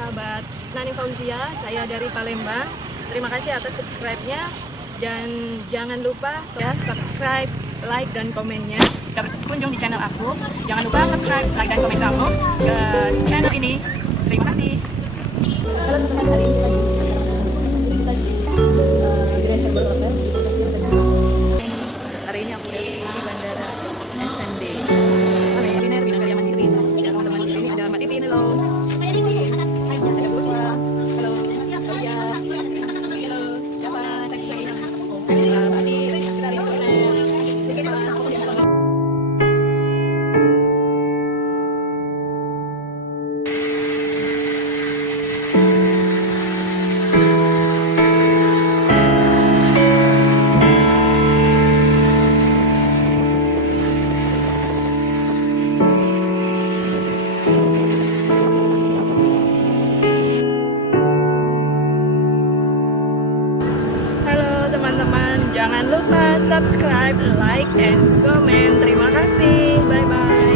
sahabat Nani Fauzia, saya dari Palembang. Terima kasih atas subscribe-nya dan jangan lupa ya subscribe, like dan komennya. Jika berkunjung di channel aku, jangan lupa subscribe, like dan komen kamu ke channel ini. Terima kasih. Halo teman-teman, hari ini lagi kita di Grand Harbour Hotel di Bekasi. Hari ini aku dari bandara SND. Kuliner Bina Karya Mandiri. Dan teman-teman di sini ada Mbak Titi, halo. Ada Bu Swa, halo. Ya, halo. Siapa saksinya? Mbak Titi, kita lihat kuliner. Teman-teman, jangan lupa subscribe, like, and comment. Terima kasih. Bye-bye.